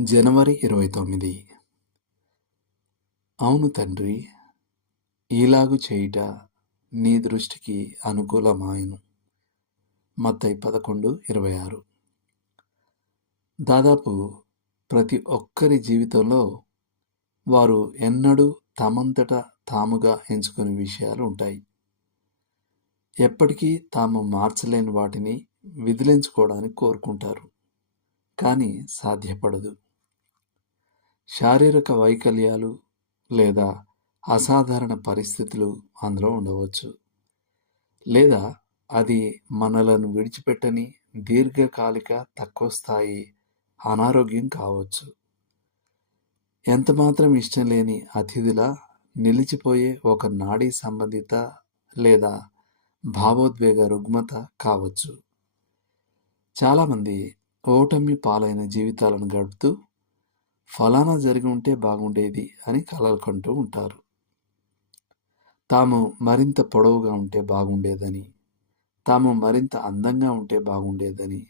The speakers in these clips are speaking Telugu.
జనవరి 29. అవును తండ్రి, ఈలాగు చేయుట నీ దృష్టికి అనుకూలమాయెను. మత్తయి 11:26. దాదాపు ప్రతి ఒక్కరి జీవితంలో వారు ఎన్నడూ తమంతట తాముగా ఎంచుకునే విషయాలు ఉంటాయి. ఎప్పటికీ తాము మార్చలేని వాటిని విదిలించుకోవడానికి కోరుకుంటారు, కానీ సాధ్యపడదు. శారీరక వైకల్యాలు లేదా అసాధారణ పరిస్థితులు అందులో ఉండవచ్చు, లేదా అది మనలను విడిచిపెట్టని దీర్ఘకాలిక తక్కువ స్థాయి అనారోగ్యం కావచ్చు. ఎంతమాత్రం ఇష్టం లేని అతిథిలా నిలిచిపోయే ఒక నాడీ సంబంధిత లేదా భావోద్వేగ రుగ్మత కావచ్చు. చాలామంది ఓటమి పాలైన జీవితాలను గడుపుతూ ఫలానా జరిగి ఉంటే బాగుండేది అని కలలు కంటూ ఉంటారు. తాము మరింత పొడవుగా ఉంటే బాగుండేదని, తాము మరింత అందంగా ఉంటే బాగుండేదని,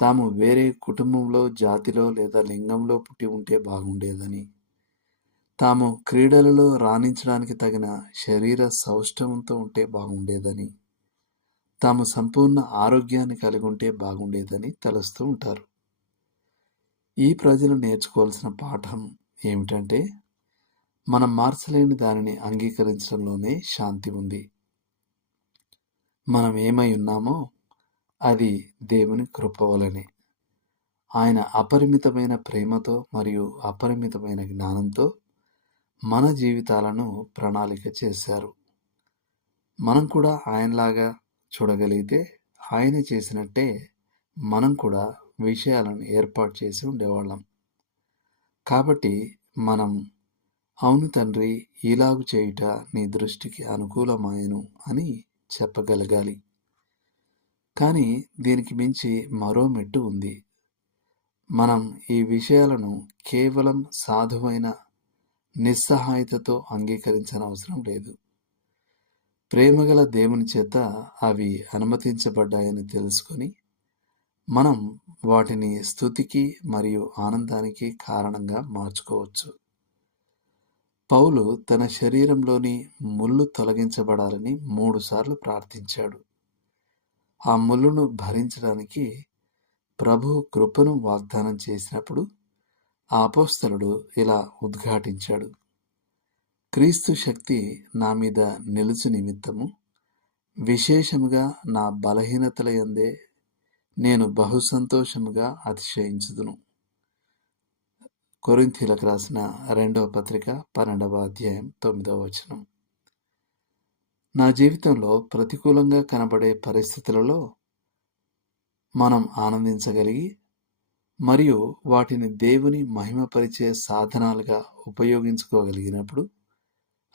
తాము వేరే కుటుంబంలో, జాతిలో లేదా లింగంలో పుట్టి ఉంటే బాగుండేదని, తాము క్రీడలలో రాణించడానికి తగిన శరీర సౌష్ఠవంతో ఉంటే బాగుండేదని, తాము సంపూర్ణ ఆరోగ్యాన్ని కలిగి ఉంటే బాగుండేదని తలుస్తూ ఉంటారు. ఈ ప్రజలు నేర్చుకోవాల్సిన పాఠం ఏమిటంటే, మనం మార్చలేని దానిని అంగీకరించడంలోనే శాంతి ఉంది. మనం ఏమై ఉన్నామో అది దేవుని కృప వలనే. ఆయన అపరిమితమైన ప్రేమతో మరియు అపరిమితమైన జ్ఞానంతో మన జీవితాలను ప్రణాళిక చేశారు. మనం కూడా ఆయనలాగా చూడగలిగితే, ఆయన చేసినట్టే మనం కూడా విషయాలను ఏర్పాటు చేసి ఉండేవాళ్ళం. కాబట్టి మనం అవును తండ్రి, ఈలాగు చేయుట నీ దృష్టికి అనుకూలమాయెను అని చెప్పగలగాలి. కానీ దీనికి మించి మరో మెట్టు ఉంది. మనం ఈ విషయాలను కేవలం సాధువైన నిస్సహాయతతో అంగీకరించనవసరం లేదు. ప్రేమగల దేవుని చేత అవి అనుమతించబడ్డాయని తెలుసుకొని మనం వాటిని స్తుతికి మరియు ఆనందానికి కారణంగా మార్చుకోవచ్చు. పౌలు తన శరీరంలోని ముళ్ళు తొలగించబడాలని 3 సార్లు ప్రార్థించాడు. ఆ ముళ్ళును భరించడానికి ప్రభువు కృపను వాగ్దానం చేసినప్పుడు ఆ అపోస్తలుడు ఇలా ఉద్ఘాటించాడు: క్రీస్తు శక్తి నా మీద నిలుచు నిమిత్తము విశేషముగా నా బలహీనతల యందే నేను బహు సంతోషముగా అతిశయించుదును. కొరింథీయులకు రాసిన 2వ పత్రిక 12వ అధ్యాయం 9వ వచనం. నా జీవితంలో ప్రతికూలంగా కనబడే పరిస్థితులలో మనం ఆనందించగలిగి మరియు వాటిని దేవుని మహిమపరిచే సాధనాలుగా ఉపయోగించుకోగలిగినప్పుడు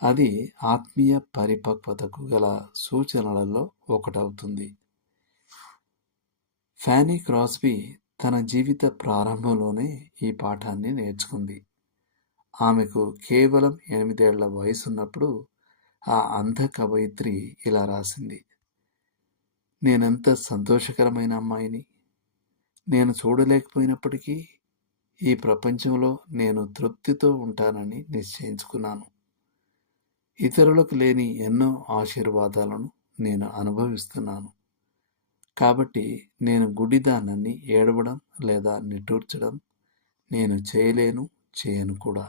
అది ఆత్మీయ పరిపక్వతకు గల సూచనలలో ఒకటవుతుంది. ఫ్యానీ క్రాస్బీ తన జీవిత ప్రారంభంలోనే ఈ పాఠాన్ని నేర్చుకుంది. ఆమెకు కేవలం 8 ఏళ్ల వయసున్నప్పుడు ఆ అంధ కవయిత్రి ఇలా రాసింది: నేనెంత సంతోషకరమైన అమ్మాయిని! నేను చూడలేకపోయినప్పటికీ ఈ ప్రపంచంలో నేను తృప్తితో ఉంటానని నిశ్చయించుకున్నాను. ఇతరులకు లేని ఎన్నో ఆశీర్వాదాలను నేను అనుభవిస్తున్నాను. కాబట్టి నేను గుడ్డిదాన్నని ఏడవడం లేదా నిట్టూర్చడం నేను చేయను కూడా.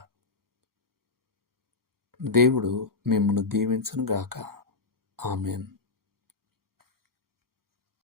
దేవుడు మిమ్మల్ని దీవించును గాక. ఆమేన్.